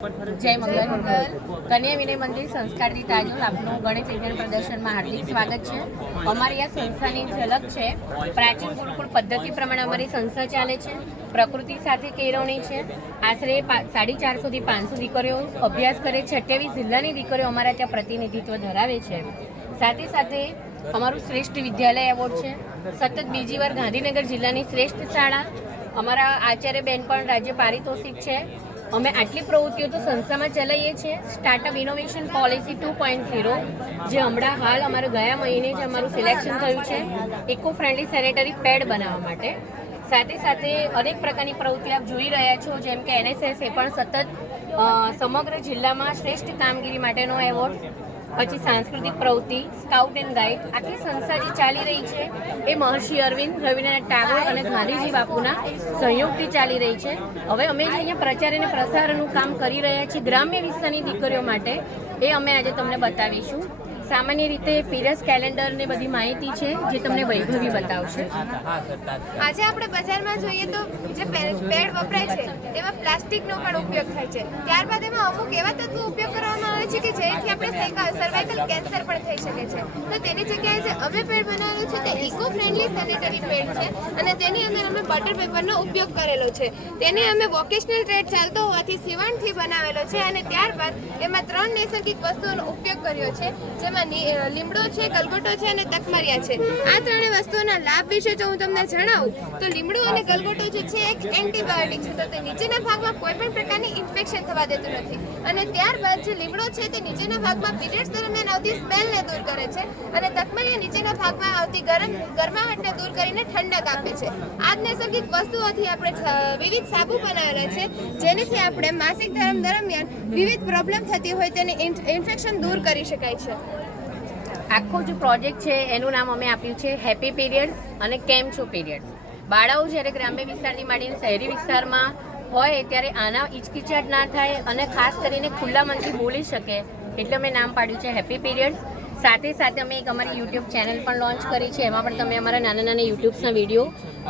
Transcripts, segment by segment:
जय मंगल कन्या विनय मंदिर संस्कारती ताजोल आपનું ગણિત વિજ્ઞાન પ્રદર્શનમાં હાર્દિક સ્વાગત છે। અમારી આ સંસ્થાની ઝલક છે। પ્રાચીન ગુરુકુળ પદ્ધતિ પ્રમાણે અમારી સંસ્થા ચાલે છે। પ્રકૃતિ સાથે કેળવણી છે। આશરે 450 થી 500 દીકરીઓ અભ્યાસ કરે છે। 28 જિલ્લાની દીકરીઓ અમારા ત્યાં પ્રતિનિધિત્વ ધરાવે છે। સાથે સાથે અમારું શ્રેષ્ઠ વિદ્યાલય એવોર્ડ છે। સતત બીજી વાર ગાંધીનગર જિલ્લાની શ્રેષ્ઠ શાળા અમારા આચાર્ય બેન પણ રાજ્ય પારિતોષિક છે। અમે આટલી પ્રવૃત્તિઓ તો સંસ્થામાં ચલાવીએ છીએ। સ્ટાર્ટઅપ ઇનોવેશન પોલિસી 2.0 જે હમણાં હાલ અમારું ગયા મહિને જ અમારું સિલેક્શન થયું છે ઇકો ફ્રેન્ડલી સેનેટરી પેડ બનાવવા માટે। સાથે સાથે અનેક પ્રકારની પ્રવૃત્તિ આપ જોઈ રહ્યા છો, જેમ કે NSS એ પણ સતત સમગ્ર જિલ્લામાં શ્રેષ્ઠ કામગીરી માટેનો એવોર્ડ, પછી સાંસ્કૃતિક પ્રવૃત્તિ, સ્કાઉટ એન્ડ ગાઈડ, આટલી સંસ્થા જે ચાલી રહી છે એ મહર્ષિ અરવિંદ, રવિન્દ્રનાથ ટાગોર અને ગાંધીજી બાપુના સહયોગથી ચાલી રહી છે। હવે અમે જે અહીંયા પ્રચાર અને પ્રસારનું કામ કરી રહ્યા છીએ ગ્રામ્ય વિસ્તારની દીકરીઓ માટે, એ અમે આજે તમને બતાવીશું। સામાન્ય રીતે પીરિયડ્સ કેલેન્ડર ને બધી માહિતી છે જે તમને વૈભવી બતાવશે। આજે આપણે બજારમાં જોઈએ તો જે પેડ વપરાય છે તેમાં પ્લાસ્ટિકનો પણ ઉપયોગ થાય છે। ત્યારબાદ એમાં અમુક એવા તત્વો ઉપયોગ કરવામાં આવે છે કે જેથી આપણે સર્વાઇકલ કેન્સર પણ થઈ શકે છે। તો તેની જગ્યાએ જે અમે પેડ બનાવેલું છે તે ઇકો ફ્રેન્ડલી સેનેટરી પેડ છે અને તેની અંદર અમે બટર પેપરનો ઉપયોગ કરેલો છે। તેને અમે વોકેશનલ ટ્રેડ ચાલતો હોવાથી સીવણથી બનાવેલો છે અને ત્યારબાદ એમાં 3 નૈસર્ગિક વસ્તુઓનો ઉપયોગ કર્યો છે, જેમાં લીમડો છે, ગલગોટો છે અને તકમરિયા છે। આ ત્રણેય વસ્તુઓના લાભ વિશે જો હું તમને જણાવું તો લીમડો અને ગલગોટો જે છે એક એન્ટીબાયોટિક છે, તો તે નીચેના ભાગમાં કોઈ પણ પ્રકારની ઇન્ફેક્શન થવા દેતું નથી। અને ત્યારબાદ જે લીમડો છે તે નીચેના ભાગમાં પીરિયડ્સ દરમિયાન આવતી સ્મેલને દૂર કરે છે અને તકમરિયા નીચેના ભાગમાં આવતી ગરમાહટને દૂર કરીને ઠંડક આપે છે। આ જ નૈસર્ગિક વસ્તુઓથી આપણે વિવિધ સાબુ બનાવેલા છે, જેનાથી આપણે માસિક ધર્મ દરમિયાન વિવિધ પ્રોબ્લેમ થતી હોય તેની ઇન્ફેક્શન દૂર કરી શકાય છે। આખો જે પ્રોજેક્ટ છે એનું નામ અમે આપ્યું છે હેપી પીરિયડ્સ અને કેમ છો પીરિયડ્સ। બાળાઓ જ્યારે ગ્રામ્ય વિસ્તારથી માંડીને શહેરી વિસ્તારમાં હોય ત્યારે આના હિચકિચાટ ના થાય અને ખાસ કરીને ખુલ્લા મનથી બોલી શકે એટલે અમે નામ પાડ્યું છે હેપી પીરિયડ્સ। સાથે સાથે અમે એક અમારી યુટ્યુબ ચેનલ પણ લોન્ચ કરી છે, એમાં પણ તમે અમારા નાના નાના યુટ્યુબ્સના વિડીયો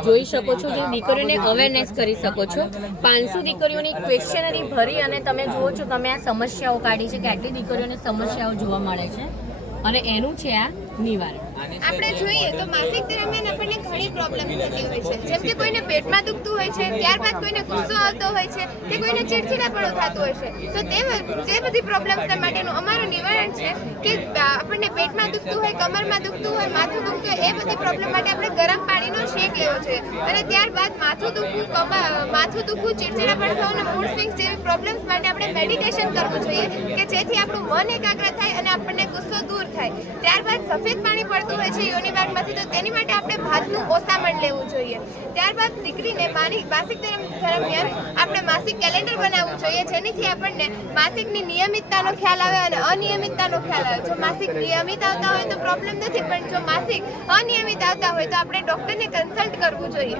જોઈ શકો છો, જે દીકરીઓને અવેરનેસ કરી શકો છો। 500 દીકરીઓની ક્વેશ્ચનરી ભરી અને તમે જુઓ છો, તમે આ સમસ્યાઓ કાઢી છે કે આટલી દીકરીઓને સમસ્યાઓ જોવા મળે છે અને એનું છે આ નિવારણ। આપણે જોઈએ તો માસિક દરમિયાન આપણને ઘણી પ્રોબ્લેમ થતી હોય છે, જેમ કે કોઈને પેટમાં દુખતું હોય છે, ત્યારબાદ કોઈને ગુસ્સો આવતો હોય છે, કે કોઈને ચીડચીડાપણું થતું હોય છે। તો તે બધી પ્રોબ્લેમ્સ માટેનું અમારું નિવારણ છે કે આપણને પેટમાં દુખતું હોય, કમરમાં દુખતું હોય, માથું દુખતું હોય, એ બધી પ્રોબ્લેમ માટે આપણે ગરમ પાણીનો શેક લેવો જોઈએ અને ત્યારબાદ માથું દુખવું, ચીડચીડાપણ થવું અને મૂડ સ્વિંગ્સ જેવી પ્રોબ્લેમ્સ માટે આપણે મેડિટેશન કરવું જોઈએ કે જેથી આપણું મન એકાગ્ર થાય અને આપણને ગુસ્સો દૂર થાય। ત્યારબાદ સફેદ પાણી પડતું હોય છે યોની ભાગમાંથી, તો તેની માટે આપણે ભાતનું ઓસામણ લેવું જોઈએ। ત્યારબાદ દીકરીને માસિક દરમિયાન આપણે માસિક કેલેન્ડર બનાવવું જોઈએ, જેનાથી આપણને માસિકની નિયમિતતાનો ખ્યાલ આવે અને અનિયમિતતાનો ખ્યાલ આવે। જો માસિક નિયમિત આવતા હોય તો પ્રોબ્લેમ નથી, પણ જો માસિક અનિયમિત આવતા હોય તો આપણે ડૉક્ટરને કન્સલ્ટ કરવું જોઈએ।